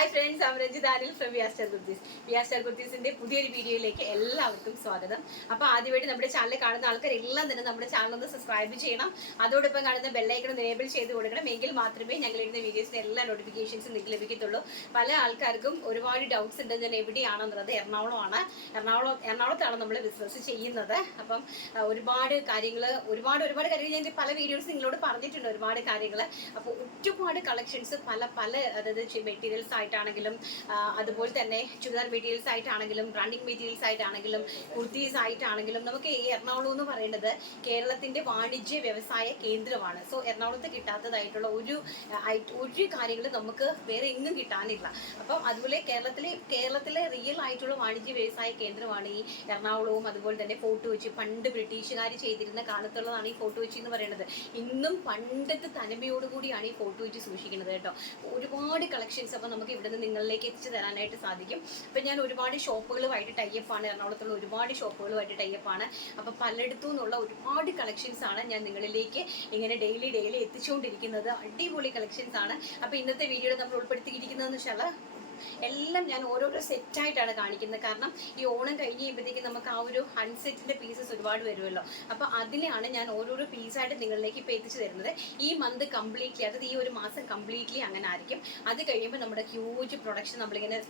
Hi friends, I'm Ranjit Anil from Viastar Kurtis. Viastar Kurtisന്റെ പുതിയൊരു വീഡിയോയിലേക്ക് എല്ലാവർക്കും സ്വാഗതം. അപ്പോൾ ആദ്യമായിട്ട് നമ്മുടെ ചാനൽ കാണുന്ന ആൾക്കാരെല്ലാം തന്നെ നമ്മുടെ ചാനൽ ഒന്ന് സബ്സ്ക്രൈബ് ചെയ്യണം. അതോടൊപ്പം കാണുന്ന ബെല്ലൈക്കൺ എനേബിൾ ചെയ്ത് കൊടുക്കണം. എങ്കിൽ മാത്രമേ ഞങ്ങൾ ഇടുന്ന വീഡിയോസിന്റെ എല്ലാ നോട്ടിഫിക്കേഷൻസും നിങ്ങൾക്ക് ലഭിക്കത്തുള്ളൂ. പല ആൾക്കാർക്കും ഒരുപാട് ഡൗട്ട്സ് ഉണ്ട്. ഞാൻ എവിടെയാണെന്നുള്ളത് എറണാകുളത്താണ് നമ്മൾ ബിസിനസ് ചെയ്യുന്നത്. അപ്പം ഒരുപാട് കാര്യങ്ങൾ ഞാൻ പല വീഡിയോസ് നിങ്ങളോട് പറഞ്ഞിട്ടുണ്ട്. ഒരുപാട് കാര്യങ്ങൾ. അപ്പോൾ ഒരുപാട് കളക്ഷൻസ് പല അതായത് മെറ്റീരിയൽസ് ആയിട്ടാണെങ്കിലും അതുപോലെ തന്നെ ചുരിദാർ മെറ്റീരിയൽസ് ആയിട്ടാണെങ്കിലും റണ്ണിങ് മെറ്റീരിയൽസ് ആയിട്ടാണെങ്കിലും കുർത്തീസ് ആയിട്ടാണെങ്കിലും നമുക്ക് ഈ എറണാകുളം എന്ന് പറയുന്നത് കേരളത്തിന്റെ വാണിജ്യ വ്യവസായ കേന്ദ്രമാണ്. സോ എറണാകുളത്ത് കിട്ടാത്തതായിട്ടുള്ള ഒരു കാര്യങ്ങളും നമുക്ക് വേറെ എങ്ങും കിട്ടാനില്ല. അപ്പം അതുപോലെ കേരളത്തിലെ റിയൽ ആയിട്ടുള്ള വാണിജ്യ വ്യവസായ കേന്ദ്രമാണ് ഈ എറണാകുളവും. അതുപോലെ തന്നെ ഫോർട്ട് കൊച്ചി പണ്ട് ബ്രിട്ടീഷുകാർ ചെയ്തിരുന്ന കാലത്തുള്ളതാണ് ഈ ഫോർട്ട് കൊച്ചി എന്ന് പറയുന്നത്. ഇന്നും പണ്ടത്തെ തനിമയോടുകൂടിയാണ് ഈ ഫോർട്ട് കൊച്ചി സൂക്ഷിക്കുന്നത് കേട്ടോ. ഒരുപാട് കളക്ഷൻസ് അപ്പോൾ നമുക്ക് ഇവിടെ നിന്ന് നിങ്ങളിലേക്ക് എത്തിച്ചു തരാനായിട്ട് സാധിക്കും. അപ്പം ഞാൻ ഒരുപാട് ഷോപ്പുകളുമായിട്ട് ടൈപ്പാണ്, എറണാകുളത്തുള്ള ഒരുപാട് ഷോപ്പുകളുമായിട്ട് ടൈപ്പാണ്. അപ്പോൾ പലയിടത്തു നിന്നുള്ള ഒരുപാട് കളക്ഷൻസ് ആണ് ഞാൻ നിങ്ങളിലേക്ക് ഇങ്ങനെ ഡെയിലി എത്തിച്ചുകൊണ്ടിരിക്കുന്നത്. അടിപൊളി കളക്ഷൻസ് ആണ്. അപ്പോൾ ഇന്നത്തെ വീഡിയോയിൽ നമ്മൾ ഉൾപ്പെടുത്തിയിരിക്കുന്നതെന്ന് വെച്ചാൽ എല്ലാം ഞാൻ ഓരോരോ സെറ്റായിട്ടാണ് കാണിക്കുന്നത്. കാരണം ഈ ഓണം കഴിഞ്ഞ് കഴിയുമ്പോഴത്തേക്കും നമുക്ക് ആ ഒരു അൺസെറ്റിൻ്റെ പീസസ് ഒരുപാട് വരുമല്ലോ. അപ്പോൾ അതിനെയാണ് ഞാൻ ഓരോരോ പീസായിട്ട് നിങ്ങളിലേക്ക് ഇപ്പോൾ എത്തിച്ചു തരുന്നത്. ഈ മന്ത് കംപ്ലീറ്റ്ലി, അതായത് ഈ ഒരു മാസം കംപ്ലീറ്റ്ലി അങ്ങനെ ആയിരിക്കും. അത് കഴിയുമ്പോൾ നമ്മുടെ ഹ്യൂജ് പ്രൊഡക്ഷൻ നമ്മളിങ്ങനെ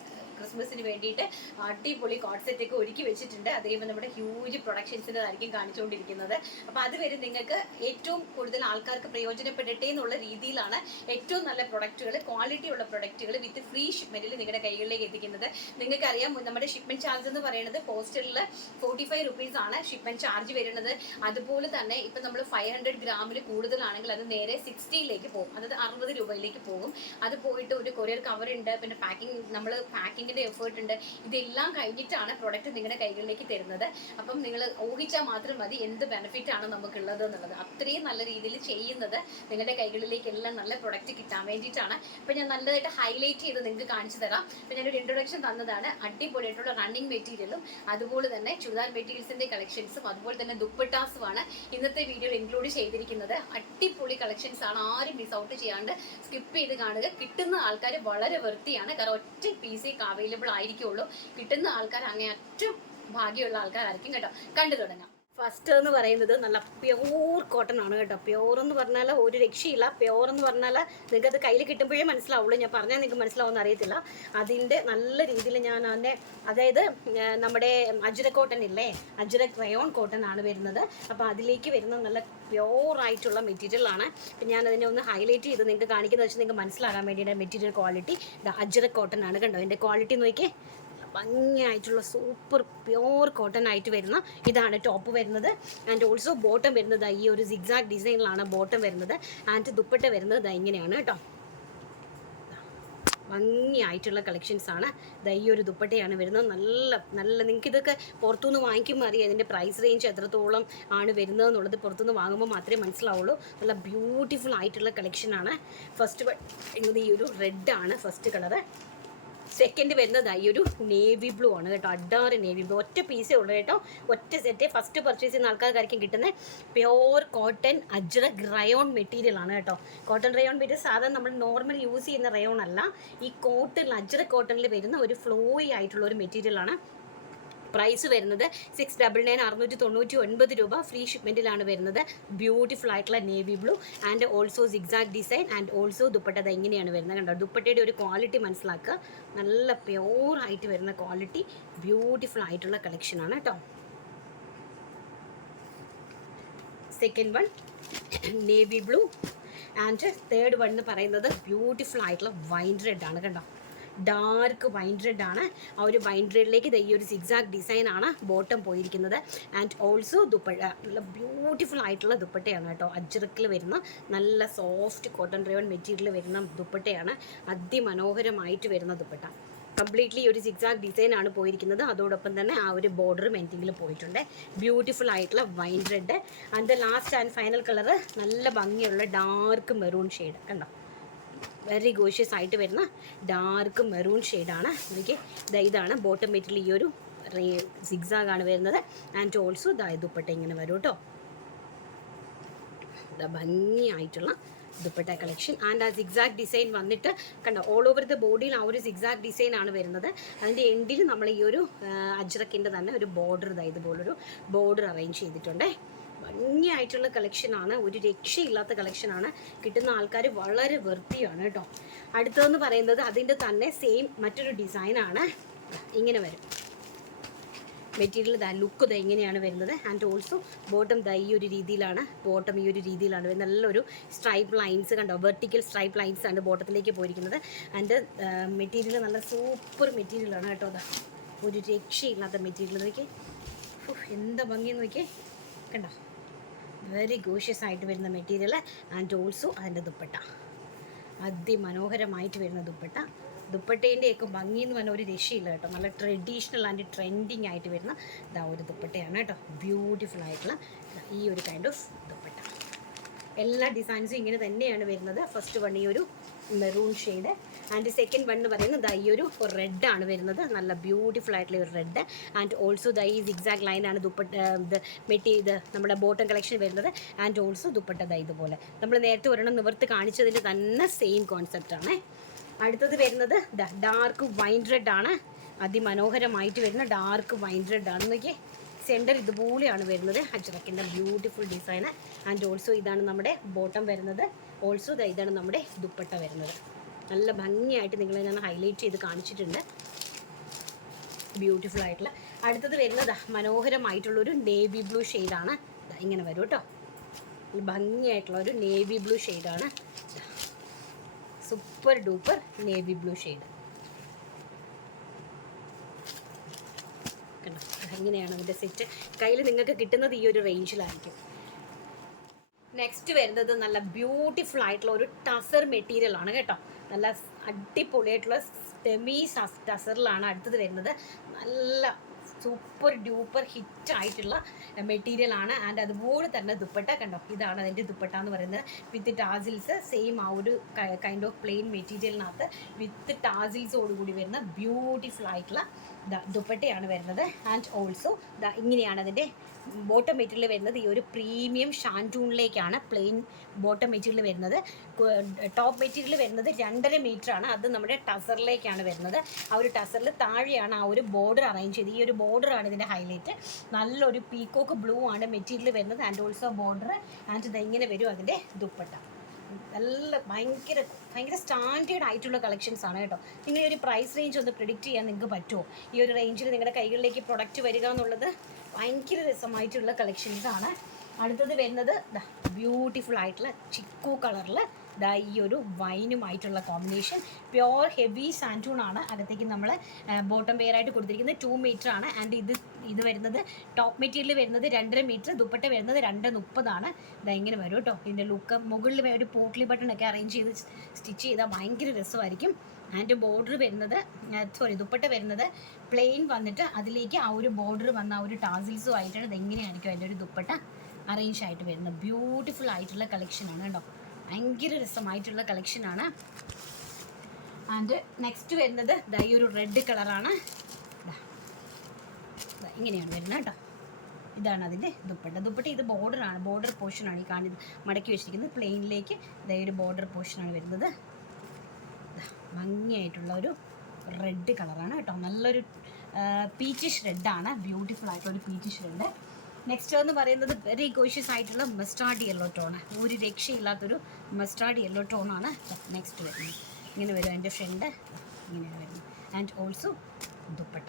ക്രിസ്മസിന് വേണ്ടിയിട്ട് അടിപൊളി കോട്ട് സെറ്റൊക്കെ ഒരുക്കി വെച്ചിട്ടുണ്ട്. അത് കഴിയുമ്പോൾ നമ്മുടെ ഹ്യൂജ് പ്രൊഡക്ഷൻസിൻ്റെതായിരിക്കും കാണിച്ചുകൊണ്ടിരിക്കുന്നത്. അപ്പോൾ അതുവരെ നിങ്ങൾക്ക് ഏറ്റവും കൂടുതൽ ആൾക്കാർക്ക് പ്രയോജനപ്പെടട്ടെ എന്നുള്ള രീതിയിലാണ് ഏറ്റവും നല്ല പ്രൊഡക്റ്റുകൾ, ക്വാളിറ്റിയുള്ള പ്രൊഡക്റ്റുകൾ വിത്ത് ഫ്രീ ഷിപ്മെൻറ്റിൽ നിങ്ങളുടെ കൈകളിലേക്ക് എത്തിക്കുന്നത്. നിങ്ങൾക്കറിയാം നമ്മുടെ ഷിപ്മെൻറ്റ് ചാർജ് എന്ന് പറയുന്നത് പോസ്റ്റലിൽ 45 rupees ആണ് ഷിപ്മെൻറ്റ് ചാർജ് വരുന്നത്. അതുപോലെ തന്നെ ഇപ്പം നമ്മൾ 500 ഗ്രാമിൽ കൂടുതലാണെങ്കിൽ അത് നേരെ 60ലേക്ക് പോകും, അതായത് 60 രൂപയിലേക്ക് പോകും. അത് പോയിട്ട് ഒരു കൊറിയർ കവറുണ്ട്, പിന്നെ പാക്കിങ്ങിൻ്റെ എഫേർട്ട് ഉണ്ട്. ഇതെല്ലാം കഴിഞ്ഞിട്ടാണ് പ്രൊഡക്റ്റ് നിങ്ങളുടെ കൈകളിലേക്ക് തരുന്നത്. അപ്പം നിങ്ങൾ ഊഹിച്ചാൽ മാത്രം മതി എന്ത് ബെനിഫിറ്റ് ആണ് നമുക്കുള്ളത് എന്നുള്ളത്. അത്രയും നല്ല രീതിയിൽ ചെയ്യുന്നത് നിങ്ങളുടെ കൈകളിലേക്ക് എല്ലാം നല്ല പ്രൊഡക്റ്റ് കിട്ടാൻ വേണ്ടിയിട്ടാണ്. അപ്പം ഞാൻ നല്ലതായിട്ട് ഹൈലൈറ്റ് ചെയ്ത് നിങ്ങൾക്ക് കാണിച്ചു തരാം. അപ്പം ഞാനൊരു ഇൻട്രൊഡക്ഷൻ തന്നതാണ്. അടിപൊളിയായിട്ടുള്ള റണ്ണിങ് മെറ്റീരിയലും അതുപോലെ തന്നെ ചുരിദാർ മെറ്റീരിയൽസിൻ്റെ കളക്ഷൻസും അതുപോലെ തന്നെ ദുപ്പട്ടാസുമാണ് ഇന്നത്തെ വീഡിയോയിൽ ഇൻക്ലൂഡ് ചെയ്തിരിക്കുന്നത്. അടിപൊളി കളക്ഷൻസ് ആണ്. ആരും മിസ് ഔട്ട് ചെയ്യാണ്ട് സ്കിപ്പ് ചെയ്ത് കാണുക. കിട്ടുന്ന ആൾക്കാർ വളരെ വൃത്തിയാണ്. കാരണം ഒറ്റ പീസേ അവൈലബിൾ ആയിരിക്കുള്ളൂ. കിട്ടുന്ന ആൾക്കാർ അങ്ങേയറ്റം ഭാഗ്യമുള്ള ആൾക്കാരായിരിക്കും കേട്ടോ. കണ്ടു തുടങ്ങാം. ഫസ്റ്റ് എന്ന് പറയുന്നത് നല്ല പ്യോർ കോട്ടൺ ആണ് കേട്ടോ. പ്യോർ എന്ന് പറഞ്ഞാൽ ഒരു രക്ഷയില്ല. പ്യോർ എന്ന് പറഞ്ഞാൽ നിങ്ങൾക്കത് കയ്യിൽ കിട്ടുമ്പോഴേ മനസ്സിലാവുള്ളൂ. ഞാൻ പറഞ്ഞാൽ നിങ്ങൾക്ക് മനസ്സിലാവുമെന്ന് അറിയത്തില്ല. അതിൻ്റെ നല്ല രീതിയിൽ ഞാൻ അതിൻ്റെ അതായത് നമ്മുടെ അജ്രക് കോട്ടൺ ഇല്ലേ, അജ്രക് റയോൺ കോട്ടൺ ആണ് വരുന്നത്. അപ്പോൾ അതിലേക്ക് വരുന്ന നല്ല പ്യോറായിട്ടുള്ള മെറ്റീരിയലാണ്. അപ്പം ഞാനതിനെ ഒന്ന് ഹൈലൈറ്റ് ചെയ്ത് നിങ്ങൾക്ക് കാണിക്കുന്നത് വെച്ചാൽ നിങ്ങൾക്ക് മനസ്സിലാകാൻ വേണ്ടിയിട്ട് മെറ്റീരിയൽ ക്വാളിറ്റി അജ്രക് കോട്ടൺ ആണ് കണ്ടോ. എൻ്റെ ക്വാളിറ്റി നോക്കിയേ, ഭംഗിയായിട്ടുള്ള സൂപ്പർ പ്യോർ കോട്ടൺ ആയിട്ട് വരുന്ന ഇതാണ് ടോപ്പ് വരുന്നത്. ആൻഡ് ഓൾസോ ബോട്ടം വരുന്നത് ഈ ഒരു സിഗ്സാഗ് ഡിസൈനിലാണ് ബോട്ടം വരുന്നത്. ആൻഡ് ദുപ്പട്ട വരുന്നത് ഇങ്ങനെയാണ് കേട്ടോ. ഭംഗിയായിട്ടുള്ള കളക്ഷൻസ് ആണ്. ഈ ഒരു ദുപ്പട്ടയാണ് വരുന്നത്. നല്ല നിങ്ങൾക്ക് ഇതൊക്കെ പുറത്തുനിന്ന് വാങ്ങിക്കുമ്പോൾ അറിയാം ഇതിൻ്റെ പ്രൈസ് റേഞ്ച് എത്രത്തോളം ആണ് വരുന്നതെന്നുള്ളത്. പുറത്തുനിന്ന് വാങ്ങുമ്പോൾ മാത്രമേ മനസ്സിലാവുള്ളൂ. നല്ല ബ്യൂട്ടിഫുൾ ആയിട്ടുള്ള കളക്ഷനാണ്. ഫസ്റ്റ് വരുന്നത് ഈ ഒരു റെഡാണ് ഫസ്റ്റ് കളറ്. സെക്കൻഡ് വരുന്നത് ഈ ഒരു നേവി ബ്ലൂ ആണ് കേട്ടോ. അഡാറ് നേവി ബ്ലൂ. ഒറ്റ പീസേ ഉള്ളൂ കേട്ടോ, ഒറ്റ സെറ്റ്. ഫസ്റ്റ് പർച്ചേസ് ചെയ്യുന്ന ആൾക്കാർക്കായിരിക്കും കിട്ടുന്നത്. Pure cotton ajrak rayon material ആണ് കേട്ടോ. കോട്ടൺ റയോൺ മെറ്റീരിയൽ സാധാരണ നമ്മൾ നോർമൽ യൂസ് ചെയ്യുന്ന റയോൺ അല്ല. ഈ കോട്ടൺ അജ്രക് കോട്ടണിൽ വരുന്ന ഒരു ഫ്ലോയി ആയിട്ടുള്ള ഒരു മെറ്റീരിയലാണ്. പ്രൈസ് വരുന്നത് 699 699 രൂപ. ഫ്രീ ഷിപ്മെൻറ്റിലാണ് വരുന്നത്. ബ്യൂട്ടിഫുൾ ആയിട്ടുള്ള navy blue and also zigzag design and also dupatta ഇങ്ങനെയാണ് വരുന്നത് കണ്ടോ. ദുപ്പട്ടയുടെ ഒരു ക്വാളിറ്റി മനസ്സിലാക്കുക. നല്ല പ്യോറായിട്ട് വരുന്ന ക്വാളിറ്റി, ബ്യൂട്ടിഫുൾ ആയിട്ടുള്ള കളക്ഷനാണ് കേട്ടോ. Second one navy blue and third one എന്ന് പറയുന്നത് ബ്യൂട്ടിഫുൾ ആയിട്ടുള്ള വൈൻ റെഡ് ആണ് കണ്ടോ. ഡാർക്ക് വൈൻ റെഡ് ആണ്. ആ ഒരു വൈൻ റെഡിലേക്ക് ഈ ഒരു സിഗ്സാഗ് ഡിസൈനാണ് ബോട്ടം പോയിരിക്കുന്നത്. ആൻഡ് ഓൾസോ ദുപ്പട്ട നല്ല ബ്യൂട്ടിഫുൾ ആയിട്ടുള്ള ദുപ്പട്ടയാണ് കേട്ടോ. അജ്രക്കിൽ വരുന്ന നല്ല സോഫ്റ്റ് കോട്ടൺ റയോൺ മെറ്റീരിയൽ വരുന്ന ദുപ്പട്ടയാണ്. അതിമനോഹരമായിട്ട് വരുന്ന ദുപ്പട്ട. കംപ്ലീറ്റ്ലി ഒരു സിഗ്സാഗ് ഡിസൈനാണ് പോയിരിക്കുന്നത്. അതോടൊപ്പം തന്നെ ആ ഒരു ബോർഡറും എൻഡിങ്ങിൽ പോയിട്ടുണ്ട്. ബ്യൂട്ടിഫുൾ ആയിട്ടുള്ള wine red. And the last and final colour നല്ല ഭംഗിയുള്ള ഡാർക്ക് മെറൂൺ ഷെയ്ഡ് കണ്ടോ. വെരി ഗോഷ്യസ് ആയിട്ട് വരുന്ന ഡാർക്ക് മെറൂൺ ഷെയ്ഡാണ്. എനിക്ക് ഇതാണ് ബോട്ടം മെറ്റീരിയൽ. ഈ ഒരു സിഗ്സാഗാണ് വരുന്നത്. ആൻഡ് ഓൾസോ ദുപ്പട്ട ഇങ്ങനെ വരും കേട്ടോ. ഭംഗിയായിട്ടുള്ള ദുപ്പട്ട കളക്ഷൻ. ആൻഡ് ആ സിക്സാക്ട് ഡിസൈൻ വന്നിട്ട് കണ്ടോ, ഓൾ ഓവർ ദ ബോഡിയിൽ ആ ഒരു സിക്സാക്ട് ഡിസൈൻ ആണ് വരുന്നത്. അതിൻ്റെ എൻഡിൽ നമ്മൾ ഈ ഒരു അജ്രക്കിൻ്റെ തന്നെ ഒരു ബോർഡർ, ഇതുപോലൊരു ബോർഡർ അറേഞ്ച് ചെയ്തിട്ടുണ്ട്. ഭംഗിയായിട്ടുള്ള കളക്ഷനാണ്, ഒരു രക്ഷയില്ലാത്ത കളക്ഷനാണ്. കിട്ടുന്ന ആൾക്കാർ വളരെ വെറുതെയാണ് കേട്ടോ. അടുത്തതെന്ന് പറയുന്നത് അതിൻ്റെ തന്നെ സെയിം മറ്റൊരു ഡിസൈനാണ്. ഇങ്ങനെ വരും മെറ്റീരിയൽ. ലുക്ക് ഇങ്ങനെയാണ് വരുന്നത്. ആൻഡ് ഓൾസോ ബോട്ടം ഈ ഒരു രീതിയിലാണ്, ബോട്ടം ഈ ഒരു രീതിയിലാണ് വരുന്നത്. നല്ലൊരു സ്ട്രൈപ്പ് ലൈൻസ് കണ്ടോ, വെർട്ടിക്കൽ സ്ട്രൈപ്പ് ലൈൻസ് ആണ് ബോട്ടത്തിലേക്ക് പോയിരിക്കുന്നത്. ആൻഡ് മെറ്റീരിയൽ നല്ല സൂപ്പർ മെറ്റീരിയലാണ് കേട്ടോ. ഒരു രക്ഷയില്ലാത്ത മെറ്റീരിയൽ നോക്കി, എന്താ ഭംഗിയെന്ന് നോക്കിയേ കണ്ടോ. വെരി ഗോഷ്യസ് ആയിട്ട് വരുന്ന മെറ്റീരിയൽ. ആൻഡ് ഓൾസോ അതിൻ്റെ ദുപ്പട്ട അതിമനോഹരമായിട്ട് വരുന്ന ദുപ്പട്ട. ദുപ്പട്ടേൻ്റെയൊക്കെ ഭംഗി എന്ന് പറഞ്ഞാൽ ഒരു രക്ഷയില്ല കേട്ടോ. നല്ല ട്രഡീഷണൽ ആൻഡ് ട്രെൻഡിങ് ആയിട്ട് വരുന്ന ഒരു ദുപ്പട്ടയാണ് കേട്ടോ. ബ്യൂട്ടിഫുൾ ആയിട്ടുള്ള ഈ ഒരു കൈൻഡ് ഓഫ് ദുപ്പട്ട. എല്ലാ ഡിസൈൻസും ഇങ്ങനെ തന്നെയാണ് വരുന്നത്. ഫസ്റ്റ് വൺ ഈ ഒരു maroon shade, and second one എന്ന് പറയുന്നത് ഈ ഒരു റെഡാണ് വരുന്നത്. നല്ല ബ്യൂട്ടിഫുൾ ആയിട്ടുള്ള ഒരു റെഡ്. ആൻഡ് ഓൾസോ ഈ സിഗ്സാഗ് ലൈനാണ് ദുപ്പട്ട ഇത് നമ്മുടെ ബോട്ടം കളക്ഷൻ വരുന്നത്. ആൻഡ് ഓൾസോ ദുപ്പട്ട ഇതുപോലെ നമ്മൾ നേരത്തെ ഒരെണ്ണം നിവർത്ത് കാണിച്ചതിൻ്റെ തന്നെ സെയിം കോൺസെപ്റ്റാണ്. അടുത്തത് വരുന്നത് ഡാർക്ക് വൈൻ റെഡ് ആണ്. അതിമനോഹരമായിട്ട് വരുന്ന ഡാർക്ക് വൈൻ റെഡ് ആണ്. നോക്കിയേ, സെൻറ്റർ ഇതുപോലെയാണ് വരുന്നത്. അജ്രക്കിൻ്റെ ബ്യൂട്ടിഫുൾ ഡിസൈൻ. ആൻഡ് ഓൾസോ ഇതാണ് നമ്മുടെ ബോട്ടം വരുന്നത്. ഓൾസോ ഇതാണ് നമ്മുടെ ദുപ്പട്ട വരുന്നത്. നല്ല ഭംഗിയായിട്ട് നിങ്ങളെ ഞാൻ ഹൈലൈറ്റ് ചെയ്ത് കാണിച്ചിട്ടുണ്ട്. ബ്യൂട്ടിഫുൾ ആയിട്ടുള്ള. അടുത്തത് വരുന്നത് മനോഹരമായിട്ടുള്ളൊരു നേവി ബ്ലൂ ഷെയ്ഡാണ്. ഇങ്ങനെ വരും കേട്ടോ. ഭംഗിയായിട്ടുള്ള ഒരു നേവി ബ്ലൂ ഷെയ്ഡാണ്. Super duper navy blue shade കണ്ടോ. ഇങ്ങനെയാണ് അതിൻ്റെ സെറ്റ്. കയ്യിൽ നിങ്ങൾക്ക് കിട്ടുന്നത് ഈ ഒരു റേഞ്ചിലായിരിക്കും. നെക്സ്റ്റ് വരുന്നത് നല്ല ബ്യൂട്ടിഫുൾ ആയിട്ടുള്ള ഒരു ടസർ മെറ്റീരിയൽ ആണ് കേട്ടോ. നല്ല അടിപൊളിയായിട്ടുള്ള സെമി ടസറിലാണ് അടുത്തത് വരുന്നത്. നല്ല സൂപ്പർ ഡ്യൂപ്പർ ഹിറ്റായിട്ടുള്ള മെറ്റീരിയലാണ്. ആൻഡ് അതുപോലെ തന്നെ ദുപ്പട്ട കണ്ടോ, ഇതാണ് അതിൻ്റെ ദുപ്പട്ട എന്ന് പറയുന്നത്. വിത്ത് ടാസിൽസ്, സെയിം ആ ഒരു കൈൻഡ് ഓഫ് പ്ലെയിൻ മെറ്റീരിയലിനകത്ത് വിത്ത് ടാസിൽസോടുകൂടി വരുന്ന ബ്യൂട്ടിഫുൾ ആയിട്ടുള്ള ദുപ്പട്ടയാണ് വരുന്നത്. ആൻഡ് ഓൾസോ ഇങ്ങനെയാണ് അതിൻ്റെ ബോട്ടം മെറ്റീരിയൽ വരുന്നത്. ഈ ഒരു പ്രീമിയം ഷാൻറ്റൂണിലേക്കാണ് പ്ലെയിൻ ബോട്ടം മെറ്റീരിയൽ വരുന്നത്. ടോപ്പ് മെറ്റീരിയൽ വരുന്നത് 2.5 മീറ്ററാണ്. അത് നമ്മുടെ ടസറിലേക്കാണ് വരുന്നത്. ആ ഒരു ടസറിൽ താഴെയാണ് ആ ഒരു ബോർഡർ അറേഞ്ച് ചെയ്ത്. ഈ ഒരു ബോർഡറാണ് ഇതിൻ്റെ ഹൈലൈറ്റ്. നല്ലൊരു പീക്കോക്ക് ബ്ലൂ ആണ് മെറ്റീരിയൽ വരുന്നത്. And also border. ആൻഡ് ഇങ്ങനെ വരും അതിൻ്റെ ദുപ്പട്ട. നല്ല ഭയങ്കര സ്റ്റാൻഡേർഡ് ആയിട്ടുള്ള കളക്ഷൻസ് ആണ് കേട്ടോ. നിങ്ങൾ ഈ ഒരു പ്രൈസ് റേഞ്ച് ഒന്ന് പ്രിഡിക്റ്റ് ചെയ്യാൻ നിങ്ങൾക്ക് പറ്റുമോ? ഈ ഒരു റേഞ്ചിൽ നിങ്ങളുടെ കൈകളിലേക്ക് പ്രൊഡക്റ്റ് വരിക എന്നുള്ളത് ഭയങ്കര രസമായിട്ടുള്ള കളക്ഷൻസ് ആണ്. അടുത്തത് വരുന്നത് ബ്യൂട്ടിഫുൾ ആയിട്ടുള്ള ചിക്കു കളറിൽ ഈ ഒരു വൈനുമായിട്ടുള്ള കോമ്പിനേഷൻ. പ്യോർ ഹെവി സാൻറ്റൂൺ ആണ്. അകത്തേക്ക് നമ്മൾ ബോട്ടം വെയർ ആയിട്ട് കൊടുത്തിരിക്കുന്നത് 2 മീറ്റർ ആണ്. ആൻഡ് ഇത് വരുന്നത് ടോപ്പ് മെറ്റീരിയൽ വരുന്നത് 2.5 മീറ്റർ. ദുപ്പട്ട വരുന്നത് 2.30 ആണ്. ഇങ്ങനെ വരും കേട്ടോ. ഇതിൻ്റെ ലുക്ക് മുകളിൽ ഒരു പോട്ട്ലി ബട്ടൺ ഒക്കെ അറേഞ്ച് ചെയ്ത് സ്റ്റിച്ച് ചെയ്താൽ ഭയങ്കര രസമായിരിക്കും. ആൻഡ് ബോർഡർ വരുന്നത് ദുപ്പട്ട വരുന്നത് പ്ലെയിൻ വന്നിട്ട് അതിലേക്ക് ആ ഒരു ബോർഡർ വന്ന ആ ഒരു ടാസിൽസും ആയിട്ടാണ് ഇതെങ്ങനെയായിരിക്കും അതിൻ്റെ ഒരു ദുപ്പട്ട അറേഞ്ച് ആയിട്ട് വരുന്നത്. ബ്യൂട്ടിഫുൾ ആയിട്ടുള്ള കളക്ഷനാണ് കേട്ടോ. ഭയങ്കര രസമായിട്ടുള്ള കളക്ഷനാണ്. ആൻഡ് നെക്സ്റ്റ് വരുന്നത് ഈ ഒരു റെഡ് കളറാണ്. ഇങ്ങനെയാണ് വരുന്നത് കേട്ടോ. ഇതാണ് അതിൻ്റെ ദുപ്പട്ട. ഇത് ബോർഡറാണ്, ബോർഡർ പോർഷനാണ് ഈ മടക്കി വെച്ചിരിക്കുന്നത്. പ്ലെയിനിലേക്ക് ഒരു ബോർഡർ പോർഷനാണ് വരുന്നത്. ഭംഗിയായിട്ടുള്ള ഒരു റെഡ് കളറാണ് കേട്ടോ. നല്ലൊരു പീച്ചിഷ് റെഡാണ്. ബ്യൂട്ടിഫുൾ ആയിട്ടുള്ളൊരു പീച്ചിഷ് റെഡ്. നെക്സ്റ്റ് എന്ന് പറയുന്നത് വെരി ഗോഷ്യസ് ആയിട്ടുള്ള മസ്റ്റാർഡ് യെല്ലോ ടോണ്. ഒരു രക്ഷയില്ലാത്തൊരു മസ്റ്റാർഡ് യെല്ലോ ടോണാണ് നെക്സ്റ്റ് വരുന്നത്. ഇങ്ങനെ വരും അതിൻ്റെ ഫ്രണ്ട്. ഇങ്ങനെയാണ് വരുന്നത്. ആൻഡ് ഓൾസോ ദുപ്പട്ട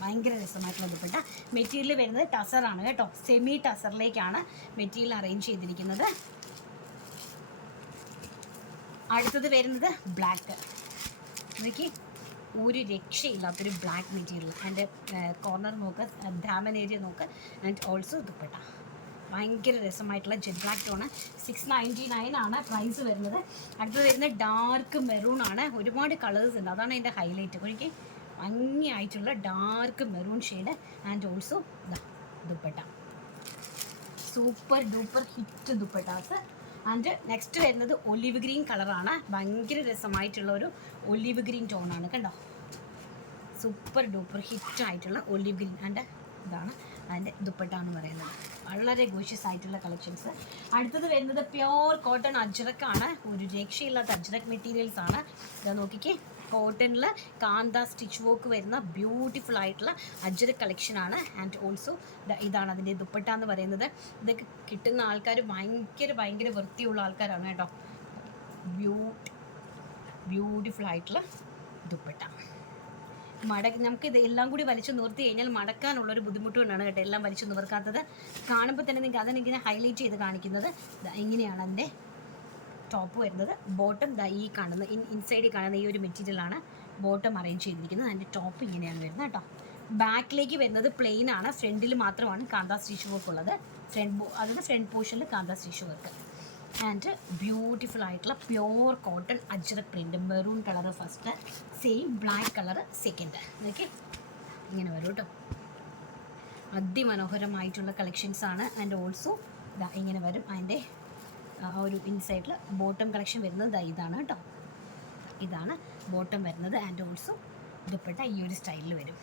ഭയങ്കര രസമായിട്ടുള്ള ദുപ്പട്ട. മെറ്റീരിയൽ വരുന്നത് ടസറാണ് കേട്ടോ. സെമി ടസറിലേക്കാണ് മെറ്റീരിയൽ അറേഞ്ച് ചെയ്തിരിക്കുന്നത്. അടുത്തത് വരുന്നത് ബ്ലാക്ക്. നോക്കി, ഒരു രക്ഷയില്ലാത്തൊരു ബ്ലാക്ക് മെറ്റീരിയൽ. അതിൻ്റെ കോർണർ നോക്ക്, ബ്രാമൻ ഏരിയ നോക്ക്. ആൻഡ് ഓൾസോ ദുപ്പട്ട ഭയങ്കര രസമായിട്ടുള്ള ജെറ്റ് ബ്ലാക്ക് ടോണ്. 699 ആണ് പ്രൈസ് വരുന്നത്. അടുത്തത് വരുന്നത് ഡാർക്ക് മെറൂൺ ആണ്. ഒരുപാട് കളേഴ്സ് ഉണ്ട്, അതാണ് അതിൻ്റെ ഹൈലൈറ്റ്. ഒരിക്കൽ ഭംഗിയായിട്ടുള്ള dark maroon shade. And also dupatta super duper hit dupattas. And next വരുന്നത് ഒലിവ് ഗ്രീൻ കളറാണ്. ഭയങ്കര രസമായിട്ടുള്ള ഒരു ഒലിവ് ഗ്രീൻ ടോണാണ് കണ്ടോ. സൂപ്പർ ഡൂപ്പർ ഹിറ്റായിട്ടുള്ള ഒലിവ് ഗ്രീൻ. ആൻഡ് ഇതാണ് അതിൻ്റെ ദുപ്പട്ട എന്ന് പറയുന്നത്. വളരെ ഗോഷ്യസ് ആയിട്ടുള്ള കളക്ഷൻസ്. അടുത്തത് വരുന്നത് പ്യോർ കോട്ടൺ അജ്രക്കാണ്. ഒരു രക്ഷയില്ലാത്ത അജ്രക് മെറ്റീരിയൽസ് ആണ്. ഇത് നോക്കിക്കേ, കോട്ടണിൽ കാന്ത സ്റ്റിച്ച് വർക്ക് വരുന്ന ബ്യൂട്ടിഫുൾ ആയിട്ടുള്ള അജ്രക് കളക്ഷനാണ്. ആൻഡ് ഓൾസോ ഇതാണ് അതിൻ്റെ ദുപ്പട്ട എന്ന് പറയുന്നത്. ഇതൊക്കെ കിട്ടുന്ന ആൾക്കാർ ഭയങ്കര വൃത്തിയുള്ള ആൾക്കാരാണ് കേട്ടോ. ബ്യൂട്ടിഫുൾ ആയിട്ടുള്ള ദുപ്പട്ട. നമുക്ക് ഇത് എല്ലാം കൂടി വലിച്ചു നിവർത്തി കഴിഞ്ഞാൽ മടക്കാനുള്ളൊരു ബുദ്ധിമുട്ട് കൊണ്ടാണ് കേട്ടോ എല്ലാം വലിച്ചു നിവർക്കാത്തത്. കാണുമ്പോൾ തന്നെ നിങ്ങൾക്ക് അതാണ് ഇങ്ങനെ ഹൈലൈറ്റ് ചെയ്ത് കാണിക്കുന്നത്. ഇങ്ങനെയാണ് അതിൻ്റെ ടോപ്പ് വരുന്നത്. ബോട്ടം ഈ കാണുന്ന ഇൻസൈഡിൽ കാണുന്ന ഈ ഒരു മെറ്റീരിയലാണ് ബോട്ടം അറേഞ്ച് ചെയ്തിരിക്കുന്നത്. അതിൻ്റെ ടോപ്പ് ഇങ്ങനെയാണ് വരുന്നത് കേട്ടോ. ബാക്കിലേക്ക് വരുന്നത് പ്ലെയിൻ ആണ്. ഫ്രണ്ടിൽ മാത്രമാണ് കാന്ത സ്റ്റിച്ച് വർക്ക് ഉള്ളത്. അതായത് ഫ്രണ്ട് പോർഷനിൽ കാന്ത സ്റ്റിച്ച് വർക്ക്. ആൻഡ് ബ്യൂട്ടിഫുൾ ആയിട്ടുള്ള pure cotton ajrak print. Maroon colour first, same black colour second. Okay, ഇങ്ങനെ വരും കേട്ടോ. അതിമനോഹരമായിട്ടുള്ള കളക്ഷൻസാണ്. ആൻഡ് ഓൾസോ ഇങ്ങനെ വരും. അതിൻ്റെ ഒരു ഇൻസൈഡിൽ ബോട്ടം കളക്ഷൻ വരുന്നത് ഇതാണ് കേട്ടോ. ഇതാണ് ബോട്ടം വരുന്നത്. ആൻഡ് ഓൾസോ ദുപ്പട്ട ഈ ഒരു സ്റ്റൈലിൽ വരും.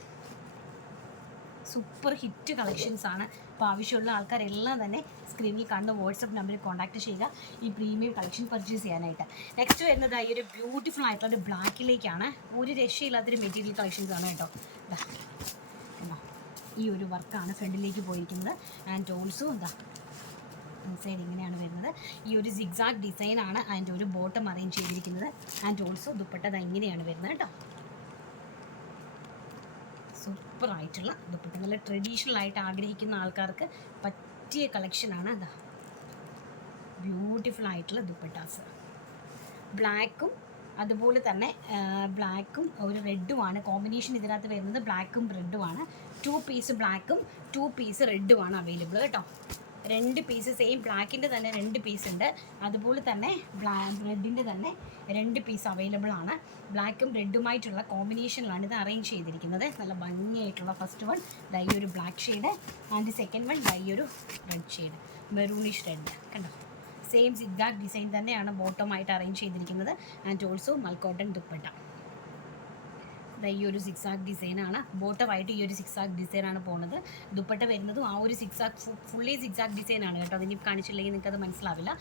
സൂപ്പർ ഹിറ്റ് കളക്ഷൻസ് ആണ്. അപ്പോൾ ആവശ്യമുള്ള ആൾക്കാരെല്ലാം തന്നെ സ്ക്രീനിൽ കാണുന്ന വാട്സപ്പ് നമ്പറിൽ കോൺടാക്ട് ചെയ്യുക ഈ പ്രീമിയം കളക്ഷൻ പർച്ചേസ് ചെയ്യാനായിട്ട്. നെക്സ്റ്റ് വരുന്നത് ഈ ഒരു ബ്യൂട്ടിഫുൾ ആയിട്ടുള്ള ഒരു ബ്ലാക്കിലേക്കാണ്. ഒരു രക്ഷയില്ലാത്തൊരു മെറ്റീരിയൽ കളക്ഷൻസ് ആണ് കേട്ടോ. ഈ ഒരു വർക്കാണ് ഫ്രണ്ടിലേക്ക് പോയിരിക്കുന്നത്. ആൻഡ് ഓൾസോ ഇൻസൈഡ് ഇങ്ങനെയാണ് വരുന്നത്. ഈ ഒരു സിഗ്സാഗ് ഡിസൈനാണ് അതിൻ്റെ ഒരു ബോട്ടം അറേഞ്ച് ചെയ്തിരിക്കുന്നത്. ആൻഡ് ഓൾസോ ദുപ്പട്ട ഇങ്ങനെയാണ് വരുന്നത് കേട്ടോ. സൂപ്പറായിട്ടുള്ള ദുപ്പട്ട, നല്ല ട്രഡീഷണൽ ആയിട്ട് ആഗ്രഹിക്കുന്ന ആൾക്കാർക്ക് പറ്റിയ കളക്ഷനാണ്. ബ്യൂട്ടിഫുൾ ആയിട്ടുള്ള ദുപ്പട്ടാസ്. ബ്ലാക്കും അതുപോലെ തന്നെ ബ്ലാക്കും ഒരു റെഡുമാണ് കോമ്പിനേഷൻ ഇതിനകത്ത് വരുന്നത്. ബ്ലാക്കും റെഡുമാണ്. 2 പീസ് ബ്ലാക്കും 2 പീസ് റെഡുമാണ് അവൈലബിൾ കേട്ടോ. 2 പീസ് സെയിം ബ്ലാക്കിൻ്റെ തന്നെ 2 പീസ് ഉണ്ട്. അതുപോലെ തന്നെ റെഡിൻ്റെ തന്നെ 2 പീസ് അവൈലബിൾ ആണ്. ബ്ലാക്കും റെഡുമായിട്ടുള്ള കോമ്പിനേഷനിലാണ് ഇത് അറേഞ്ച് ചെയ്തിരിക്കുന്നത്. നല്ല ഭംഗിയായിട്ടുള്ള ഫസ്റ്റ് വൺ ഈ ഒരു black shade. And second one ഈ ഒരു റെഡ് ഷെയ്ഡ്, മെറൂണിഷ് റെഡ് കണ്ടോ. സെയിം സിഗ്സാഗ് ഡിസൈൻ തന്നെയാണ് ബോട്ടമായിട്ട് അറേഞ്ച് ചെയ്തിരിക്കുന്നത്. And also മൽക്കോട്ടൺ dupatta. ഈ ഒരു സിക്സാഗ് ഡിസൈനാണ്. ബോട്ടമായിട്ട് ഈ ഒരു സിക്സാഗ് ഡിസൈനാണ് പോകുന്നത്. ദുപ്പട്ട വരുന്നതും ആ ഒരു ഫുള്ളി സിക്സാഗ് ഡിസൈനാണ് കേട്ടോ. അതിന് കാണിച്ചില്ലെങ്കിൽ നിങ്ങൾക്ക് അത് മനസ്സിലാവില്ല.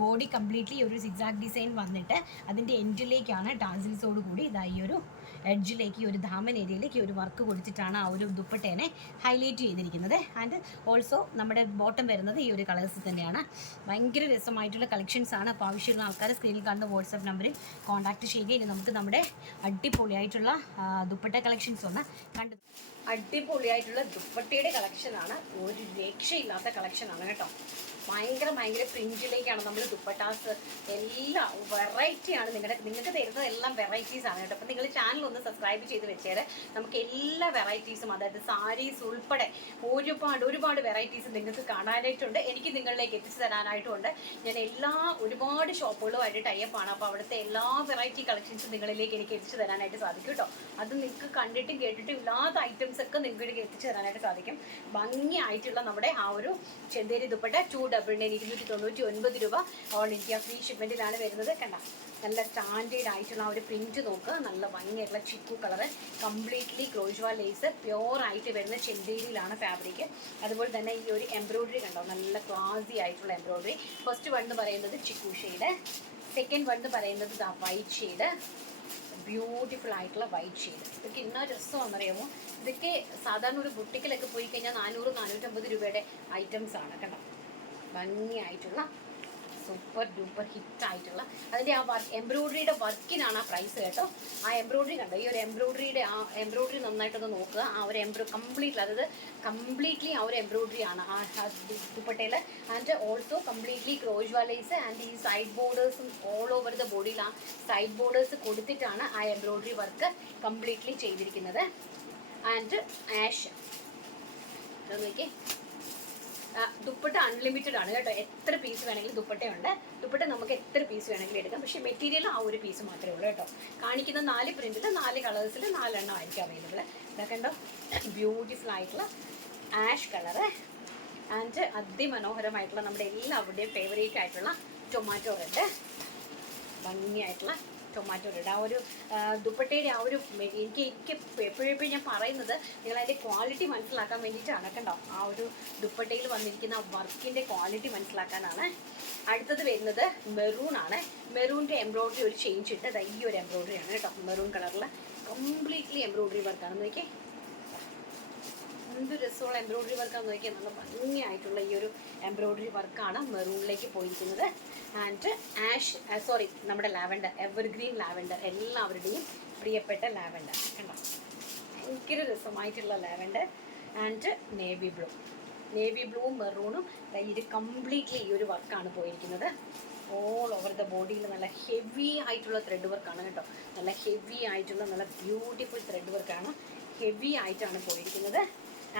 ബോഡി കംപ്ലീറ്റ്ലി ഒരു സിക്സാഗ് ഡിസൈൻ വന്നിട്ട് അതിൻ്റെ എൻഡിലേക്കാണ് ടാസിൽസോട് കൂടി ഈ ഒരു എഡ്ജിലേക്ക് ഈ ഒരു ധാമൻ ഏരിയയിലേക്ക് ഒരു വർക്ക് കൊടുത്തിട്ടാണ് ആ ഒരു ദുപ്പട്ടേനെ ഹൈലൈറ്റ് ചെയ്തിരിക്കുന്നത്. ആൻഡ് ഓൾസോ നമ്മുടെ ബോട്ടം വരുന്നത് ഈ ഒരു കളേഴ്സ് തന്നെയാണ്. ഭയങ്കര രസമായിട്ടുള്ള കളക്ഷൻസാണ്. അപ്പോൾ ആവശ്യമുള്ള ആൾക്കാർ സ്ക്രീനിൽ കാണുന്ന വാട്സാപ്പ് നമ്പറിൽ കോൺടാക്ട് ചെയ്യുക. ഇനി നമുക്ക് നമ്മുടെ അടിപൊളിയായിട്ടുള്ള ദുപ്പട്ട കളക്ഷൻസ് ഒന്ന് കണ്ടു. അടിപൊളിയായിട്ടുള്ള ദുപ്പട്ടയുടെ കളക്ഷനാണ്. ഒരു രക്ഷയില്ലാത്ത കളക്ഷനാണ് കേട്ടോ. ഭയങ്കര പ്രിൻറ്റിലേക്കാണ് നമ്മൾ ദുപ്പട്ടാസ് എല്ലാം വെറൈറ്റിയാണ്. നിങ്ങൾക്ക് തരുന്നത് എല്ലാം വെറൈറ്റീസ് ആണ് കേട്ടോ. അപ്പോൾ നിങ്ങൾ ചാനൽ ഒന്ന് സബ്സ്ക്രൈബ് ചെയ്ത് വെച്ചേരെ. നമുക്ക് എല്ലാ വെറൈറ്റീസും, അതായത് സാരീസ് ഉൾപ്പെടെ ഒരുപാട് വെറൈറ്റീസ് നിങ്ങൾക്ക് കാണാനായിട്ടുണ്ട്. എനിക്ക് നിങ്ങളിലേക്ക് എത്തിച്ചു തരാനായിട്ടുമുണ്ട്. ഞാൻ ഒരുപാട് ഷോപ്പുകളുമായിട്ട് ടൈപ്പാണ്. അപ്പോൾ അവിടുത്തെ എല്ലാ വെറൈറ്റി കളക്ഷൻസും നിങ്ങളിലേക്ക് എനിക്ക് എത്തിച്ചു തരാനായിട്ട് സാധിക്കും കേട്ടോ. അത് നിങ്ങൾക്ക് കണ്ടിട്ടും കേട്ടിട്ടും ഇല്ലാത്ത ഐറ്റംസ് ഒക്കെ നിങ്ങൾക്ക് എത്തിച്ചു തരാനായിട്ട് സാധിക്കും. ഭംഗിയായിട്ടുള്ള നമ്മുടെ ആ ഒരു ചെന്തേരി ദുപ്പട്ട 299 രൂപ ഓൾ ഇന്ത്യ ഫ്രീ ഷിപ്മെൻറ്റിലാണ് വരുന്നത്. കണ്ട, നല്ല സ്റ്റാൻഡേർഡ് ആയിട്ടുള്ള ഒരു പ്രിൻറ്റ് നോക്കുക. നല്ല ഭംഗിയായിട്ടുള്ള chikoo colour, completely crochet lace, pure ആയിട്ട് വരുന്ന ചെന്തേരിയിലാണ് ഫാബ്രിക്. അതുപോലെ തന്നെ ഈ ഒരു എംബ്രോയിഡറി കണ്ടോ, നല്ല ക്ലാസി ആയിട്ടുള്ള എംബ്രോയിഡറി. ഫസ്റ്റ് വൺ എന്ന് പറയുന്നത് ചിക്കു ഷെയ്ഡ്, സെക്കൻഡ് വൺ എന്ന് പറയുന്നത് വൈറ്റ് ഷെയ്ഡ്. ബ്യൂട്ടിഫുൾ ആയിട്ടുള്ള വൈറ്റ് ഷെയ്ഡ്. ഇതൊക്കെ ഇന്ന രസമാണെന്നറിയാമോ? ഇതൊക്കെ സാധാരണ ഒരു ബുട്ടിക്കിലൊക്കെ പോയി കഴിഞ്ഞാൽ 400-450 രൂപയുടെ ഐറ്റംസ് ആണ് കേട്ടോ. ഭംഗിയായിട്ടുള്ള സൂപ്പർ ഡൂപ്പർ ഹിറ്റായിട്ടുള്ള അതിൻ്റെ ആ എംബ്രോയിഡറിയുടെ വർക്കിനാണ് ആ പ്രൈസ് കേട്ടോ. ആ എംബ്രോയിഡറി കണ്ടോ, ഈ ഒരു എംബ്രോയിഡറി നന്നായിട്ടൊന്ന് നോക്കുക. ആ ഒരു കംപ്ലീറ്റ്ലി ആ ഒരു എംബ്രോയിഡറി ആണ് ആ ദുപ്പട്ടയിൽ. And also completely crochet lace and ഈ സൈഡ് ബോർഡേഴ്സും ഓൾ ഓവർ ദ ബോഡിയിൽ ആ സൈഡ് ബോർഡേഴ്സ് കൊടുത്തിട്ടാണ് ആ എംബ്രോയിഡറി വർക്ക് കംപ്ലീറ്റ്ലി ചെയ്തിരിക്കുന്നത്. ആൻഡ് ആഷ് നോക്കിയേ, ദുപ്പട്ട അൺലിമിറ്റഡ് ആണ് കേട്ടോ. എത്ര പീസ് വേണമെങ്കിലും ദുപ്പട്ടയുണ്ട്. ദുപ്പട്ട നമുക്ക് എത്ര പീസ് വേണമെങ്കിലും എടുക്കാം. പക്ഷേ മെറ്റീരിയൽ ആ ഒരു പീസ് മാത്രമേ ഉള്ളൂ കേട്ടോ. കാണിക്കുന്ന 4 പ്രിൻറ്റിൽ 4 കളേഴ്സിൽ 4 എണ്ണം ആയിരിക്കും അവൈലബിൾ. ഇതൊക്കെ ഉണ്ടോ, ബ്യൂട്ടിഫുൾ ആയിട്ടുള്ള ആഷ് കളറ്. ആൻഡ് അതിമനോഹരമായിട്ടുള്ള നമ്മുടെ എല്ലാവരുടെയും ഫേവറേറ്റ് ആയിട്ടുള്ള ടൊമാറ്റോ റെഡ്. ഭംഗിയായിട്ടുള്ള ടൊമാറ്റോ റെഡ്. ആ ഒരു ദുപ്പട്ടയുടെ ആ ഒരു എനിക്ക് എപ്പോഴും ഞാൻ പറയുന്നത് നിങ്ങൾ അതിൻ്റെ ക്വാളിറ്റി മനസ്സിലാക്കാൻ വേണ്ടിയിട്ടാണ്. കണ്ടോ, ആ ഒരു ദുപ്പട്ടയിൽ വന്നിരിക്കുന്ന വർക്കിൻ്റെ ക്വാളിറ്റി മനസ്സിലാക്കാനാണ്. അടുത്തത് വരുന്നത് മെറൂൺ ആണ്. മെറൂണിൻ്റെ എംബ്രോയിഡറി ഒരു ചേഞ്ച് ഇട്ട് ഈ ഒരു എംബ്രോയിഡറി ആണ് കേട്ടോ. മെറൂൺ കളറിൽ കംപ്ലീറ്റ്ലി എംബ്രോയിഡറി വർക്കാണ്. നോക്കിയേ എന്ത് രസമുള്ള എംബ്രോയിഡറി വർക്കാന്ന് നോക്കിയാൽ നല്ല ഭംഗിയായിട്ടുള്ള ഈ ഒരു എംബ്രോയിഡറി വർക്കാണ് മെറൂണിലേക്ക് പോയിരിക്കുന്നത്. ആൻഡ് നമ്മുടെ ലാവൻഡർ, എവർഗ്രീൻ ലാവൻഡർ, എല്ലാവരുടെയും പ്രിയപ്പെട്ട ലാവൻഡർ കണ്ടോ, ഭയങ്കര രസമായിട്ടുള്ള ലാവൻഡർ. ആൻഡ് നേവി ബ്ലൂവും മെറൂണും ഇത് കംപ്ലീറ്റ്ലി ഈ ഒരു വർക്കാണ് പോയിരിക്കുന്നത്. ഓൾ ഓവർ ദ ബോഡിയിൽ നല്ല ഹെവി ആയിട്ടുള്ള ത്രെഡ് വർക്കാണ് കേട്ടോ. നല്ല ഹെവി ആയിട്ടുള്ള നല്ല ബ്യൂട്ടിഫുൾ ത്രെഡ് വർക്കാണ്. ഹെവി ആയിട്ടാണ് പോയിരിക്കുന്നത്.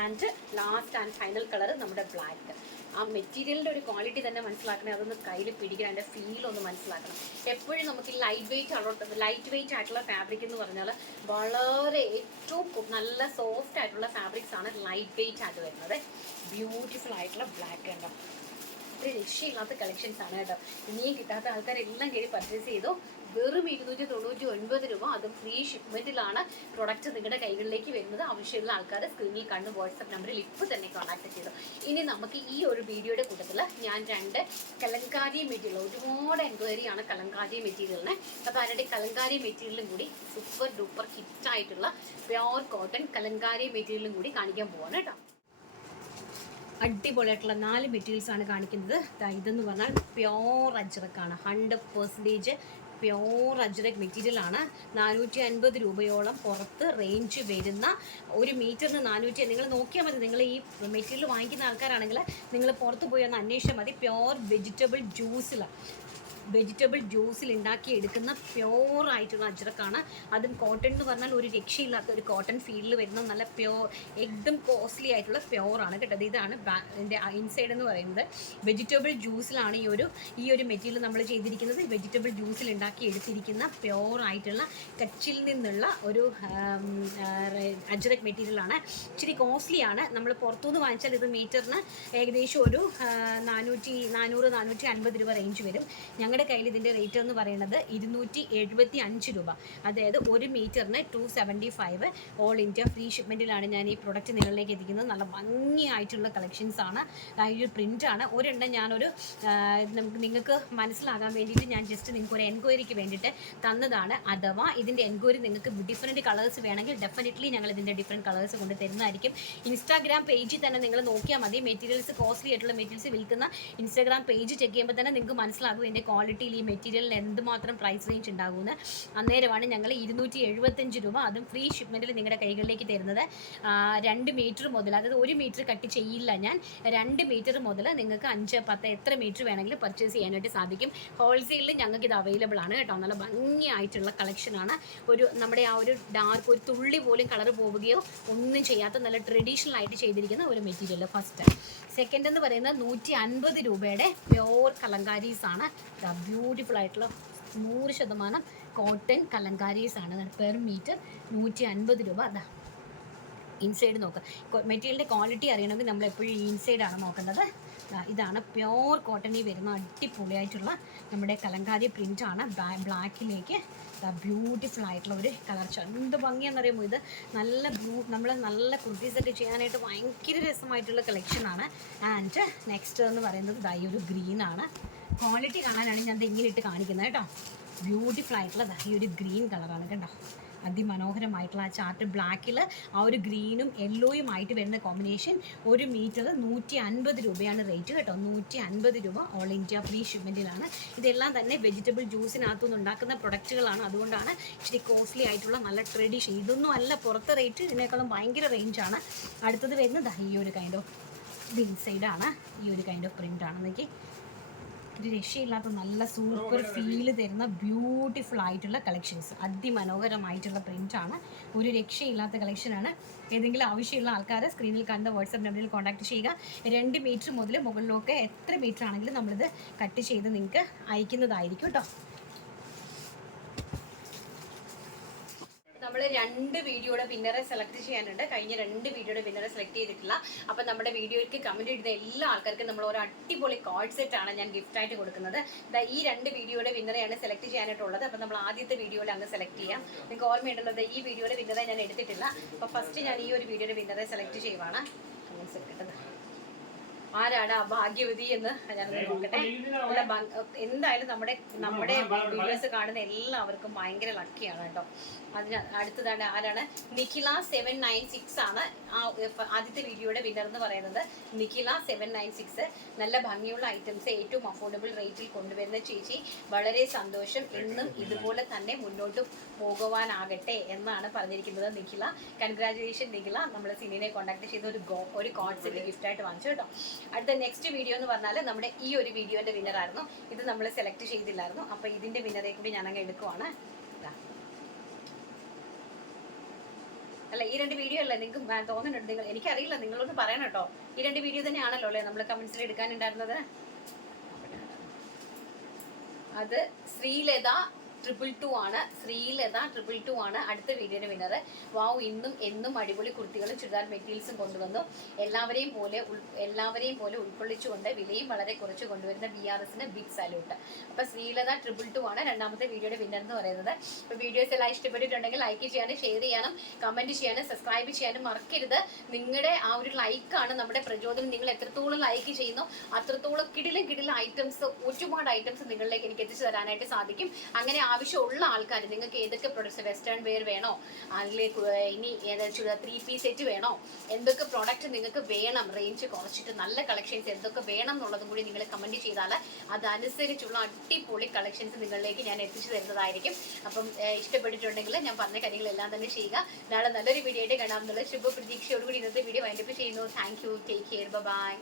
And last and final colour നമ്മുടെ ബ്ലാക്ക്. ആ മെറ്റീരിയലിൻ്റെ ഒരു ക്വാളിറ്റി തന്നെ മനസ്സിലാക്കണം. അതൊന്ന് കയ്യിൽ പിടിക്കണം, അതിൻ്റെ ഫീൽ ഒന്ന് മനസ്സിലാക്കണം. എപ്പോഴും നമുക്ക് ലൈറ്റ് വെയിറ്റ് ആയിട്ടുള്ള ഫാബ്രിക് എന്ന് പറഞ്ഞാൽ വളരെ ഏറ്റവും നല്ല സോഫ്റ്റ് ആയിട്ടുള്ള ഫാബ്രിക്സ് ആണ് ലൈറ്റ് വെയിറ്റ് ആയിട്ട് വരുന്നത്. ബ്യൂട്ടിഫുൾ ആയിട്ടുള്ള ബ്ലാക്ക് ഉണ്ടോ, ഒരു രക്ഷയില്ലാത്ത കളക്ഷൻസ് ആണ് കേട്ടോ. ഇനിയും കിട്ടാത്ത ആൾക്കാരെല്ലാം കയറി പർച്ചേസ് ചെയ്തു. വെറും 299 രൂപ, അതും ഫ്രീ ഷിപ്മെൻറ്റിലാണ് പ്രൊഡക്റ്റ് നിങ്ങളുടെ കൈകളിലേക്ക് വരുന്നത്. ആവശ്യമുള്ള ആൾക്കാർ സ്ക്രീനിൽ കണ്ട് വാട്സപ്പ് നമ്പറിൽ ഇപ്പോൾ തന്നെ കോൺടാക്ട് ചെയ്തു. ഇനി നമുക്ക് ഈ ഒരു വീഡിയോയുടെ കൂട്ടത്തിൽ ഞാൻ 2 കലങ്കാരി മെറ്റീരിയൽ, ഒരുപാട് എൻക്വയറിയാണ് കലങ്കാരി മെറ്റീരിയലിന്. അപ്പോൾ അതിൻ്റെ കലങ്കാരി മെറ്റീരിയലും കൂടി സൂപ്പർ ഡൂപ്പർ ഹിറ്റായിട്ടുള്ള പ്യോർ കോട്ടൺ കലങ്കാരി മെറ്റീരിയലും കൂടി കാണിക്കാൻ പോവാണ് കേട്ടോ. അടിപൊളിയായിട്ടുള്ള 4 മെറ്റീരിയൽസാണ് കാണിക്കുന്നത്. ഇതെന്ന് പറഞ്ഞാൽ പ്യോർ അജ്രക്കാണ്, 100% പ്യോർ അജ്രക് മെറ്റീരിയലാണ്. 450 രൂപയോളം പുറത്ത് റേഞ്ച് വരുന്ന, ഒരു മീറ്ററിന് 400. നിങ്ങൾ നോക്കിയാൽ മതി, നിങ്ങൾ ഈ മെറ്റീരിയൽ വാങ്ങിക്കുന്ന ആൾക്കാരാണെങ്കിൽ നിങ്ങൾ പുറത്ത് പോയി ഒന്ന് അന്വേഷിച്ചാൽ മതി. പ്യോർ വെജിറ്റബിൾ ജ്യൂസിൽ ഉണ്ടാക്കിയെടുക്കുന്ന പ്യോർ ആയിട്ടുള്ള അജ്രക്കാണ്. അതും കോട്ടൺ എന്ന് പറഞ്ഞാൽ ഒരു രക്ഷയില്ലാത്ത ഒരു കോട്ടൺ ഫീൽഡിൽ വരുന്ന നല്ല പ്യോർ, എക്ദം കോസ്റ്റ്ലി ആയിട്ടുള്ള പ്യോറാണ് കേട്ടത്. ഇതാണ് ഇതിൻ്റെ ഇൻസൈഡ് എന്ന് പറയുന്നത്. വെജിറ്റബിൾ ജ്യൂസിലാണ് ഈ ഒരു മെറ്റീരിയൽ നമ്മൾ ചെയ്തിരിക്കുന്നത്. വെജിറ്റബിൾ ജ്യൂസിൽ ഉണ്ടാക്കി എടുത്തിരിക്കുന്ന പ്യോർ ആയിട്ടുള്ള കച്ചിൽ നിന്നുള്ള ഒരു അജ്രക് മെറ്റീരിയലാണ്. ഇച്ചിരി കോസ്റ്റ്ലിയാണ്. നമ്മൾ പുറത്തുനിന്ന് വാങ്ങിച്ചാൽ ഇത് മീറ്ററിന് ഏകദേശം ഒരു 400-450 രൂപ റേഞ്ച് വരും. ഞങ്ങളുടെ കയ്യിൽ ഇതിൻ്റെ റേറ്റ് എന്ന് പറയുന്നത് 275 രൂപ, അതായത് ഒരു മീറ്ററിന് 275. ഓൾ ഇന്ത്യ ഫ്രീ ഷിപ്മെൻറ്റിലാണ് ഞാൻ ഈ പ്രൊഡക്റ്റ് നിങ്ങളിലേക്ക് എത്തിക്കുന്നത്. നല്ല ഭംഗിയായിട്ടുള്ള കളക്ഷൻസാണ്. ഒരു പ്രിൻ്റാണ്. ഒരെണ്ണം ഞാനൊരു നിങ്ങൾക്ക് മനസ്സിലാകാൻ വേണ്ടിയിട്ട് ഞാൻ ജസ്റ്റ് നിങ്ങൾക്ക് ഒരു എൻക്വയറിക്ക് വേണ്ടിയിട്ട് തന്നതാണ്. അഥവാ ഇതിൻ്റെ എൻക്വയറി നിങ്ങൾക്ക് ഡിഫറെൻറ്റ് കളേഴ്സ് വേണമെങ്കിൽ ഡെഫിനറ്റ്ലി ഞങ്ങൾ ഇതിൻ്റെ ഡിഫറെൻറ്റ് കളേഴ്സ് കൊണ്ട് തരുന്നതായിരിക്കും. ഇൻസ്റ്റാഗ്രാം പേജിൽ തന്നെ നിങ്ങൾ നോക്കിയാൽ മതി. മെറ്റീരിയൽസ് കോസ്റ്റ്ലി ആയിട്ടുള്ള മെറ്റീരിയൽസ് വിൽക്കുന്ന ഇൻസ്റ്റാഗ്രാം പേജ് ചെക്ക് ചെയ്യുമ്പോൾ തന്നെ നിങ്ങൾക്ക് മനസ്സിലാകും ഇതിൻ്റെ ക്വാളിറ്റിയിൽ ഈ മെറ്റീരിയലിന് എന്തുമാത്രം പ്രൈസ് റേഞ്ച് ഉണ്ടാകുമെന്ന്. അന്നേരമാണ് ഞങ്ങൾ 275 രൂപ, അതും ഫ്രീ ഷിപ്മെൻറ്റിൽ നിങ്ങളുടെ കൈകളിലേക്ക് തരുന്നത്. 2 മീറ്റർ മുതൽ, അതായത് 1 മീറ്റർ കട്ട് ചെയ്യില്ല ഞാൻ, 2 മീറ്റർ മുതൽ നിങ്ങൾക്ക് 5, 10 എത്ര മീറ്റർ വേണമെങ്കിലും പർച്ചേസ് ചെയ്യാനായിട്ട് സാധിക്കും. ഹോൾസെയിലിൽ ഞങ്ങൾക്ക് ഇത് അവൈലബിൾ ആണ് കേട്ടോ. നല്ല ഭംഗിയായിട്ടുള്ള കളക്ഷനാണ്. നമ്മുടെ ആ ഒരു ഡാർക്ക്, ഒരു തുള്ളി പോലും കളർ പോവുകയോ ഒന്നും ചെയ്യാത്ത നല്ല ട്രഡീഷണൽ ആയിട്ട് ചെയ്തിരിക്കുന്ന ഒരു മെറ്റീരിയൽ ഫസ്റ്റ്. സെക്കൻഡ് എന്ന് പറയുന്നത് 150 രൂപയുടെ പ്യോർ കലങ്കാരീസ് ആണ്. ബ്യൂട്ടിഫുൾ ആയിട്ടുള്ള 100% കോട്ടൺ കലങ്കാരീസ് ആണ്. പെർ മീറ്റർ 150 രൂപ. അതാ ഇൻസൈഡ് നോക്കുക. മെറ്റീരിയലിൻ്റെ ക്വാളിറ്റി അറിയണമെങ്കിൽ നമ്മൾ എപ്പോഴും ഇൻസൈഡാണ് നോക്കേണ്ടത്. ഇതാണ് പ്യോർ കോട്ടണിൽ വരുന്ന അടിപൊളിയായിട്ടുള്ള നമ്മുടെ കലങ്കാരി പ്രിൻ്റാണ്. ബ്ലാക്കിലേക്ക് ബ്യൂട്ടിഫുൾ ആയിട്ടുള്ള ഒരു കളർ. എന്ത് ഭംഗിയാണെന്നറിയുമ്പോൾ ഇത് നല്ല കുർത്തീസൊക്കെ ചെയ്യാനായിട്ട് ഭയങ്കര രസമായിട്ടുള്ള കളക്ഷനാണ്. ആൻഡ് നെക്സ്റ്റ് എന്ന് പറയുന്നത് ഈ ഒരു ഗ്രീനാണ്. ക്വാളിറ്റി കാണാനാണ് ഞാൻ ഇങ്ങനെ ഇട്ട് കാണിക്കുന്നത് കേട്ടോ. ബ്യൂട്ടിഫുൾ ആയിട്ടുള്ള ഈ ഒരു ഗ്രീൻ കളറാണ് കേട്ടോ. അതിമനോഹരമായിട്ടുള്ള ആ ചാർട്ട് ബ്ലാക്കിൽ ആ ഒരു ഗ്രീനും യെല്ലോയും ആയിട്ട് വരുന്ന കോമ്പിനേഷൻ. 1 മീറ്റർ 150 രൂപയാണ് റേറ്റ് കേട്ടോ. 150 രൂപ ഓൾ ഇന്ത്യ ഫ്രീ ഷിപ്മെൻറ്റിലാണ്. ഇതെല്ലാം തന്നെ വെജിറ്റബിൾ ജ്യൂസിനകത്തുനിന്ന് ഉണ്ടാക്കുന്ന പ്രൊഡക്റ്റുകളാണ്. അതുകൊണ്ടാണ് ഇച്ചിരി കോസ്റ്റ്ലി ആയിട്ടുള്ള നല്ല ട്രഡീഷൻ. ഇതൊന്നും അല്ല പുറത്തെ റേറ്റ്, ഇതിനേക്കാളും ഭയങ്കര റേഞ്ചാണ്. അടുത്തത് വരുന്നത് ഈ ഒരു കൈൻഡ് ഓഫ് ഇൻസൈഡാണ്. ഈ ഒരു കൈൻഡ് ഓഫ് പ്രിൻ്റാണ്. നോക്കി, ഒരു രക്ഷയില്ലാത്ത നല്ല സൂപ്പർ ഫീല് തരുന്ന ബ്യൂട്ടിഫുൾ ആയിട്ടുള്ള കളക്ഷൻസ്. അതിമനോഹരമായിട്ടുള്ള പ്രിൻ്റാണ്. ഒരു രക്ഷയില്ലാത്ത കളക്ഷനാണ്. ഏതെങ്കിലും ആവശ്യമുള്ള ആൾക്കാർ സ്ക്രീനിൽ കണ്ട വാട്സപ്പ് നമ്പറിൽ കോൺടാക്ട് ചെയ്യുക. 2 മീറ്റർ മുതൽ മുകളിലൊക്കെ എത്ര മീറ്റർ ആണെങ്കിലും നമ്മളിത് കട്ട് ചെയ്ത് നിങ്ങൾക്ക് അയക്കുന്നതായിരിക്കും കേട്ടോ. നമ്മൾ 2 വീഡിയോയുടെ വിന്നറെ സെലക്ട് ചെയ്യാനുണ്ട്. കഴിഞ്ഞ 2 വീഡിയോയുടെ വിന്നറെ സെലക്ട് ചെയ്തിട്ടില്ല. അപ്പം നമ്മുടെ വീഡിയോയ്ക്ക് കമൻറ്റ് ഇടുന്ന എല്ലാ ആൾക്കാർക്കും നമ്മൾ ഒരു അടിപൊളി കോഡ് സെറ്റ് ആണ് ഞാൻ ഗിഫ്റ്റ് ആയിട്ട് കൊടുക്കുന്നത്. ഈ 2 വീഡിയോയുടെ വിന്നറെയാണ് സെലക്ട് ചെയ്യാനായിട്ടുള്ളത്. അപ്പം നമ്മൾ ആദ്യത്തെ വീഡിയോയിൽ അങ്ങ് സെലക്ട് ചെയ്യാം. നിങ്ങൾക്ക് ഓർമ്മയുണ്ടല്ലോ, ഈ വീഡിയോയുടെ വിന്നറെ ഞാൻ എടുത്തിട്ടില്ല. അപ്പോൾ ഫസ്റ്റ് ഞാൻ ഈ ഒരു വീഡിയോയുടെ വിന്നറെ സെലക്ട് ചെയ്യുവാണ്. കിട്ടുന്നത് ആരാണ് ആ ഭാഗ്യവതി എന്ന് ഞാനൊന്ന് നോക്കട്ടെ. എന്തായാലും നമ്മുടെ വീഡിയോസ് കാണുന്ന എല്ലാവർക്കും ഭയങ്കര ലക്കിയാണ് കേട്ടോ. അതിന് അടുത്തതാണ് ആരാണ്? നിഖില 796 ആണ് ആദ്യത്തെ വീഡിയോയുടെ വിന്നർ എന്ന് പറയുന്നത്. നിഖില 796. നല്ല ഭംഗിയുള്ള ഐറ്റംസ് ഏറ്റവും അഫോർഡബിൾ റേറ്റിൽ കൊണ്ടുവരുന്ന ചേച്ചി, വളരെ സന്തോഷം. എന്നും ഇതുപോലെ തന്നെ മുന്നോട്ട് പോകുവാനാകട്ടെ എന്നാണ് പറഞ്ഞിരിക്കുന്നത് നിഖില. കൺഗ്രാജുലേഷൻ നിഖില. നമ്മൾ സിനിനെ കോൺടാക്ട് ചെയ്ത് ഒരു കോഡ് സെറ്റ് ഗിഫ്റ്റ് ആയിട്ട് വാങ്ങിച്ചു കേട്ടോ. അടുത്ത നെക്സ്റ്റ് വീഡിയോ എന്ന് പറഞ്ഞാൽ നമ്മുടെ ഈ ഒരു വീഡിയോന്റെ വിന്നർ ആയിരുന്നു. ഇത് നമ്മൾ സെലക്ട് ചെയ്തില്ലായിരുന്നു. അപ്പോൾ ഇതിന്റെ വിന്നറെ കൂടി ഞാൻ അങ്ങ് എടുക്കുവാണ്. അല്ല, ഈ 2 വീഡിയോ അല്ലേ നിങ്ങൾക്ക് തോന്നുന്നുണ്ട്? നിങ്ങൾ എനിക്കറിയില്ല, നിങ്ങളൊന്ന് പറയണം കേട്ടോ. ഈ 2 വീഡിയോ തന്നെയാണല്ലോ അല്ലേ നമ്മൾ കമന്റ്സിൽ എടുക്കാനുണ്ടായിരുന്നത്. അത് ശ്രീലത 222 ആണ്. ശ്രീലത 222 ആണ് അടുത്ത വീഡിയോയുടെ വിന്നർ. വാവ്, ഇന്നും എന്നും അടിപൊളി കുർത്തികളും ചുരിദാർ മെറ്റീരിയൽസും കൊണ്ടുവന്നു. എല്ലാവരെയും പോലെ ഉൾക്കൊള്ളിച്ചുകൊണ്ട് വിലയും വളരെ കുറച്ച് കൊണ്ടുവരുന്ന BRSന് ബിഗ് സാല്യൂട്ട്. അപ്പോൾ ശ്രീലത 222 ആണ് രണ്ടാമത്തെ വീഡിയോയുടെ വിന്നർ എന്ന് പറയുന്നത്. അപ്പോൾ വീഡിയോസ് എല്ലാം ഇഷ്ടപ്പെട്ടിട്ടുണ്ടെങ്കിൽ ലൈക്ക് ചെയ്യാനും ഷെയർ ചെയ്യാനും കമൻറ്റ് ചെയ്യാനും സബ്സ്ക്രൈബ് ചെയ്യാനും മറക്കരുത്. നിങ്ങളുടെ ആ ഒരു ലൈക്കാണ് നമ്മുടെ പ്രചോദനം. നിങ്ങൾ എത്രത്തോളം ലൈക്ക് ചെയ്യുന്നു അത്രത്തോളം കിടില ഐറ്റംസ്, ഒരുപാട് ഐറ്റംസ് നിങ്ങളിലേക്ക് എനിക്ക് എത്തിച്ചു തരാനായിട്ട് സാധിക്കും. അങ്ങനെ ആവശ്യമുള്ള ആൾക്കാർ, നിങ്ങൾക്ക് ഏതൊക്കെ പ്രൊഡക്ട്സ്, വെസ്റ്റേൺ വെയർ വേണോ, അല്ലെങ്കിൽ ഇനി 3 പീസ് സെറ്റ് വേണോ, എന്തൊക്കെ പ്രോഡക്റ്റ് നിങ്ങൾക്ക് വേണം, റേഞ്ച് കുറച്ചിട്ട് നല്ല കളക്ഷൻസ് എന്തൊക്കെ വേണം എന്നുള്ളതും കൂടി നിങ്ങൾ കമൻറ്റ് ചെയ്താൽ അതനുസരിച്ചുള്ള അടിപൊളി കളക്ഷൻസ് നിങ്ങളിലേക്ക് ഞാൻ എത്തിച്ചു തരുന്നതായിരിക്കും. അപ്പം ഇഷ്ടപ്പെട്ടിട്ടുണ്ടെങ്കിൽ ഞാൻ പറഞ്ഞ കാര്യങ്ങളെല്ലാം തന്നെ ചെയ്യുക. നാളെ നല്ലൊരു വീഡിയോ ആയിട്ട് കാണാമെന്നുള്ള ശുഭപ്രതീക്ഷയോടുകൂടി ഇന്നത്തെ വീഡിയോ വൈൻഡപ്പ് ചെയ്യുന്നു. Thank you. Take care. By.